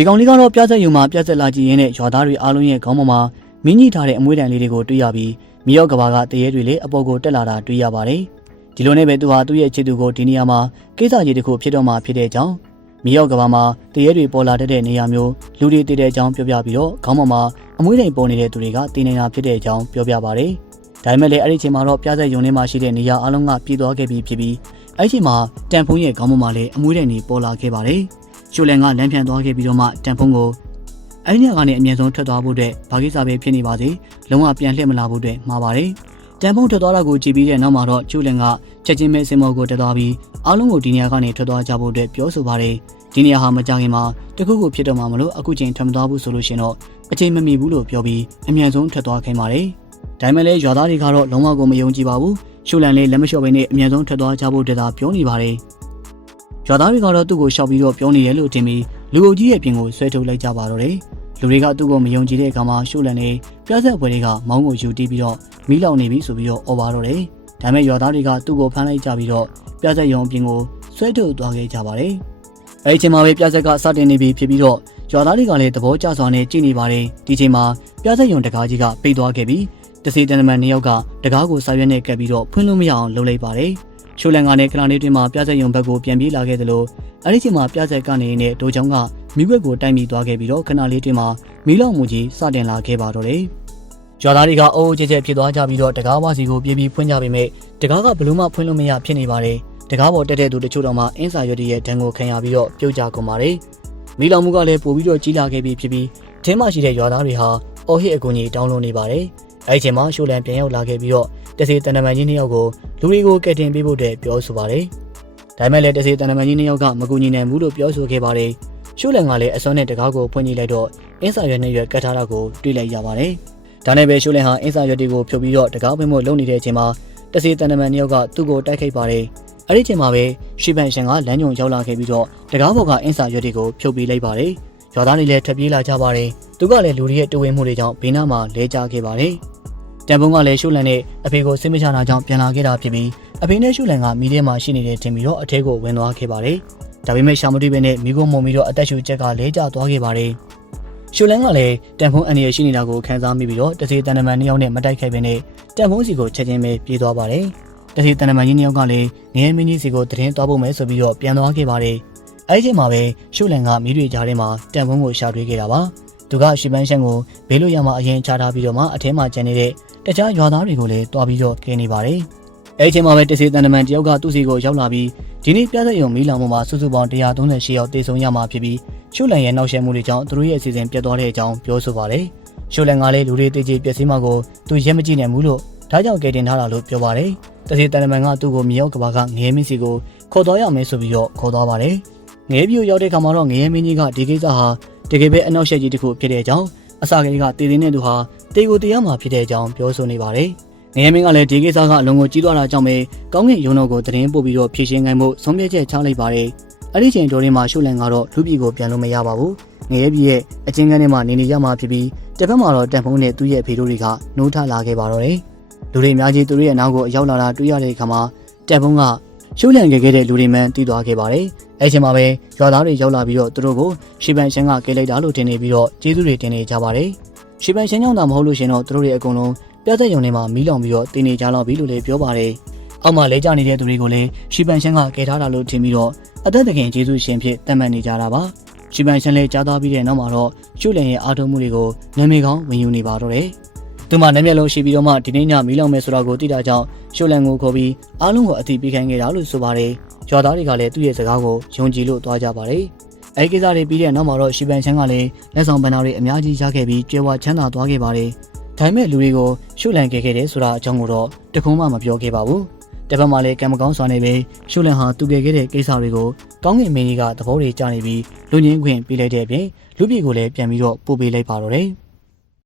ဒီကောင်လေးကတော့ပြဆက်ယူမှာပြဆက်လာကြည့်ရင်းနဲ့ရွာသားတွေအားလုံးရဲ့ခေါင်းပေါ်မှာမင်းကြီးထားတဲ့အမွေးတံလေးတွေကိုတွေ့ရပြီးမြေရောက်ကဘာကတရေတွေလည်းအပေါ်ကိုတက်လာတာတွေ့ရပါတယ်ဒီလိုနဲ့ပဲသူဟာသူ့ရဲ့ချစ်သူကိုဒီနေရာမှာကိစ္စကြီးတစ်ခုဖြစ်တော့မှဖြစ်တဲ့အကြောင်းမြေရောက်ကဘာမှာတရေတွေပေါ်လာတတ်တဲ့နေရာမျိုးလူတွေတည်တဲ့အကြောင်းပြောပြပြီးတော့ခေါင်းပေါ်မှာအမွေးတံပေါ်နေတဲ့သူတွေကတည်နေတာဖြစ်တဲ့အကြောင်းပြောပြပါတယ်ဒါပေမဲ့လည်းအဲ့ဒီချိန်မှာတော့ပြဆက်ယုံထဲမှာရှိတဲ့နေရာအလုံးကပြည်သွားခဲ့ပြီးဖြစ်ပြီးအဲ့ဒီချိန်မှာတန်ဖုံးရဲ့ခေါင်းပေါ်မှာလည်းအမွေးတံတွေပေါ်လာခဲ့ပါတယ် ရှိုလန်ကလမ်းပြန်သွားခဲ့ပြီးတော့မှတန်ဖုံးကိုအဲ့ဒီညကနေအမြဲဆုံးထွက်သွားဖို့အတွက်ဘာကိစ္စပဲဖြစ်နေပါစေလုံးဝပြန်လှည့်မလာဖို့အတွက်မှာပါတယ်တန်ဖုံးထွက်သွားတာကိုကြည့်ပြီးတဲ့နောက်မှာတော့ကျူလန်ကချက်ချင်းပဲစင်မောကိုတက်သွားပြီးအားလုံးကိုဒီနေရာကနေထွက်သွားကြဖို့အတွက်ပြောဆိုပါတယ်ဒီနေရာဟာမကြခင်မှာတခုခုဖြစ်တော့မှမလို့အခုချိန်ထွက်မသွားဘူးဆိုလို့ရှင်တော့အချိန်မမီဘူးလို့ပြောပြီးအမြဲဆုံးထွက်သွားခင်ပါတယ်ဒါပေမဲ့လည်းရွာသားတွေကတော့လုံးဝကိုမယုံကြည်ပါဘူးရှုလန်လေးလက်မလျှော့ဘဲနဲ့အမြဲဆုံးထွက်သွားကြဖို့တတာပြောနေပါတယ် ရွာသားတွေကတော့သူ့ကိုရှောက်ပြီးတော့ပြောနေတယ်လို့ထင်ပြီးလူအုပ်ကြီးရဲ့ပြင်ကိုဆွဲထုတ်လိုက်ကြပါတော့တယ်လူတွေကသူ့ကိုမယုံကြည်တဲ့အခါမှာရှုလန်လေးပြဿနာပွဲတွေကမောင်းကိုယူတီးပြီးတော့မီးလောင်နေပြီဆိုပြီးတော့អော်ပါတော့တယ်ဒါပေမဲ့ရွာသားတွေကသူ့ကိုဖမ်းလိုက်ကြပြီးတော့ပြဿနာရုံပြင်ကိုဆွဲထုတ်သွားခဲ့ကြပါတယ်အဲဒီချိန်မှာပဲပြဿနာကစတင်နေပြီဖြစ်ပြီးတော့ရွာသားတွေကလည်းသဘောကျစွာနဲ့ကြည်နေပါတယ်ဒီချိန်မှာပြဿနာရုံတကားကြီးကပိတ်သွားခဲ့ပြီးတစီတန်တမန်နှစ်ယောက်ကတကားကိုစာရွက်နဲ့ကပ်ပြီးတော့ဖွင့်လို့မရအောင်လုပ်လိုက်ပါတယ်။ ရှိုလန်ကလည်းခဏလေးတွင်မှပြဆက်ယုံဘက်ကိုပြန်ပြေးလာခဲ့သလိုအဲ့ဒီချိန်မှာပြဆက်ကနေနဲ့ဒိုချောင်းကမိဘက်ကိုတိုက်မိသွားခဲ့ပြီးတော့ခဏလေးတွင်မှမီးလောင်မှုကြီးစတင်လာခဲ့ပါတော့တယ်။ကြွားသားတွေကအိုးကျကျဖြစ်သွားကြပြီးတော့တကားဝါစီကိုပြေးပြီးဖွင့်ကြပေမဲ့တကားကဘလို့မှဖွင့်လို့မရဖြစ်နေပါတယ်။တကားပေါ်တက်တဲ့သူတချို့တော့မှအင်းစာရွက်တွေရဲ့ဒဏ်ကိုခံရပြီးတော့ပြုတ်ကြကုန်ပါတယ်။မီးလောင်မှုကလည်းပိုပြီးတော့ကြီးလာခဲ့ပြီးဖြစ်ပြီးထင်းမရှိတဲ့ရွာသားတွေဟာအော်ဟစ်အကူကြီးတောင်းလို့နေပါတယ်။ အဲဒီချိန်မှာရှိုလန်ပြန်ရောက်လာခဲ့ပြီးတော့တစီတန်တမန်ကြီးနှစ်ယောက်ကိုလူတွေကိုကယ်တင်ပေးဖို့အတွက်ပြောဆိုပါတယ်။ဒါပေမဲ့လည်းတစီတန်တမန်ကြီးနှစ်ယောက်ကမကူညီနိုင်ဘူးလို့ပြောဆိုခဲ့ပါတယ်။ရှိုလန်ကလည်းအစွမ်းနဲ့တကားကိုဖွင့်ကြည့်လိုက်တော့အင်းစာရွက်နှစ်ရွက်ကတ်ထားတာကိုတွေ့လိုက်ရပါတယ်။ဒါနဲ့ပဲရှိုလန်ဟာအင်းစာရွက်တွေကိုဖြုတ်ပြီးတော့တကားဖွင့်ဖို့လုပ်နေတဲ့အချိန်မှာတစီတန်တမန်နှစ်ယောက်ကသူ့ကိုတိုက်ခိုက်ပါတယ်။အဲ့ဒီချိန်မှာပဲရှီပန်ရှင်ကလမ်းညုံရောက်လာခဲ့ပြီးတော့တကားဘော်ကအင်းစာရွက်တွေကိုဖြုတ်ပေးလိုက်ပါတယ်။ရွာသားတွေလည်းထပ်ပြေးလာကြပါတယ်။သူကလည်းလူတွေရဲ့တဝင်းမှုတွေကြောင့်ဘေးနားမှာလဲကျခဲ့ပါတယ်။ တန်ဖုံးကလည်းရှုလန်နဲ့အဖေကိုစိတ်မချတာကြောင့်ပြန်လာခဲ့တာဖြစ်ပြီးအဖေနဲ့ရှုလန်ကမိထဲမှာရှိနေတဲ့တင်ပြီးတော့အထဲကိုဝင်သွားခဲ့ပါတယ်။ဒါပေမဲ့ရှာမတွေ့ပဲနဲ့မိကိုမုံပြီးတော့အသက်ရှူချက်ကလဲကျသွားခဲ့ပါတယ်။ရှုလန်ကလည်းတန်ဖုံးအန်ရရှိနေတာကိုခံစားမိပြီးတော့တစီတန်တမန်နှစ်ယောက်နဲ့မတိုက်ခိုက်ပဲနဲ့တန်ဖုံးစီကိုချက်ချင်းပဲပြေးသွားပါတယ်။တစီတန်တမန်ကြီးနှစ်ယောက်ကလည်းငရဲမင်းကြီးစီကိုတရင်သွားဖို့မယ်ဆိုပြီးတော့ပြန်သွားခဲ့ပါတယ်။အဲဒီချိန်မှာပဲရှုလန်ကမိတွေကြားထဲမှာတန်ဖုံးကိုရှာတွေ့ခဲ့တာပါ။သူကရှီပန်းရှန်ကိုဘေးလို့ရမှအရင်ချထားပြီးတော့မှအထဲမှာကျန်နေတဲ့ တခြားရွာသားတွေကိုလည်းတွားပြီးတော့ကဲနေပါတယ်။အဲဒီချိန်မှာပဲတစီတန်တမန်တယောက်ကသူ့စီကိုရောက်လာပြီးဒီနေ့ပြဿရုံမီးလောင်မှုမှာစုစုပေါင်း138ယောက်တေဆုံးရမှာဖြစ်ပြီးရှုလန်ရဲ့နောက်ဆက်မှုတွေကြောင့်သူတို့ရဲ့အစီအစဉ်ပြတ်သွားတဲ့အကြောင်းပြောဆိုပါတယ်။ရှုလန်ကလည်းလူတွေတေချေပျက်စီးမှကိုသူရက်မကြည့်နိုင်ဘူးလို့ဒါကြောင့်ကဲတင်ထားတာလို့ပြောပါတယ်။တစီတန်တမန်ကသူ့ကိုမြေရောက်ကဘာကငရဲမင်းစီကိုခေါ်တော်ရမယ်ဆိုပြီးတော့ခေါ်သွားပါတယ်။ငရဲပြိုရောက်တဲ့ခါမှာတော့ငရဲမင်းကြီးကဒီကိစ္စဟာတကယ်ပဲအနောက်ရှက်ကြီးတစ်ခုဖြစ်တဲ့အကြောင်းအစကလေးကတည်သေးတဲ့သူဟာ တေကိုတရားမှာဖြစ်တဲ့အကြောင်းပြောဆိုနေပါတယ်။ငရဲမင်းကလည်းဒီကိစ္စကအလုံးကိုကြီးသွားတာကြောင့်ပဲကောင်းကင်ရုံတော်ကိုတရင်ပို့ပြီးတော့ဖြည့်ရှင်းခိုင်းမှုဆုံးဖြတ်ချက်ချလိုက်ပါတယ်။အဲ့ဒီချိန်တော်ရင်းမှာရှုလန်ကတော့လူပြည်ကိုပြန်လို့မရပါဘူး။ငရဲပြည်ရဲ့အချင်းကန်းထဲမှာနေနေကြမှာဖြစ်ပြီးတစ်ဖက်မှာတော့တန်ဖုံးနဲ့သူ့ရဲ့ဖေတို့တွေကနှိုးထလာခဲ့ပါတော့တယ်။လူတွေအများကြီးသူတို့ရဲ့နောက်ကိုရောက်လာတာတွေ့ရတဲ့အခါမှာတန်ဖုံးကရှုလန်ခဲ့ခဲ့တဲ့လူတွေမှန်တည်သွားခဲ့ပါတယ်။အဲ့ချိန်မှာပဲရွာသားတွေရောက်လာပြီးတော့သူတို့ကိုရှီပန်ရှန်ကကဲလိုက်တာလို့ထင်နေပြီးတော့ကျေးဇူးတွေတင်နေကြပါတယ်။ ရှီပန်ရှန်ကြောင့်တာမဟုတ်လို့ရှင်တော့သူတို့တွေအကုန်လုံးပြသက်ရုံထဲမှာမီးလောင်ပြီးတော့တင်နေကြတော့ပြီလို့လည်းပြောပါတယ်။အောက်မှာလဲကျနေတဲ့သူတွေကိုလည်းရှီပန်ရှန်ကကဲထားတာလို့ထင်ပြီးတော့အသက်တခင်ကျေးဇူးရှင်ဖြစ်တတ်မှတ်နေကြတာပါ။ရှီပန်ရှန်လည်းကြားသားပြီးတဲ့နောက်မှာတော့ရှုလန်ရဲ့အားထုတ်မှုတွေကိုနာမည်ကောင်းဝင်ယူနေပါတော့တယ်။သူမှနာမည်လုံးရှိပြီးတော့မှဒီနေ့ညမီးလောင်မယ်ဆိုတာကိုသိတာကြောင့်ရှုလန်ကိုခေါ်ပြီးအားလုံးကိုအသိပေးခိုင်းခဲ့တာလို့ဆိုပါတယ်။ရွာသားတွေကလည်းသူ့ရဲ့စကားကိုယုံကြည်လို့သွားကြပါတယ်။ အဲဒီကိစ္စတွေပြီးတဲ့နောက်မှာတော့ရှီပန်ချန်ကလည်းလက်ဆောင်ပန်းနာတွေအများကြီးရခဲ့ပြီးကြွယ်ဝချမ်းသာသွားခဲ့ပါတယ်။ဒါပေမဲ့လူတွေကိုရှုလန်ခဲ့ခဲ့တယ်ဆိုတာအကြောင်းကိုတော့တခုမှမပြောခဲ့ပါဘူး။တစ်ဖက်မှာလည်းကံမကောင်းစွာနဲ့ပဲရှုလန်ဟာသူခဲ့ခဲ့တဲ့ကိစ္စတွေကိုကောင်းကင်မင်းကြီးကသဘောတွေကြားနေပြီးလူငင်းခွင့်ပေးလိုက်တဲ့အပြင်လူပြည်ကိုလည်းပြန်ပြီးတော့ပို့ပေးလိုက်ပါတော့တယ်။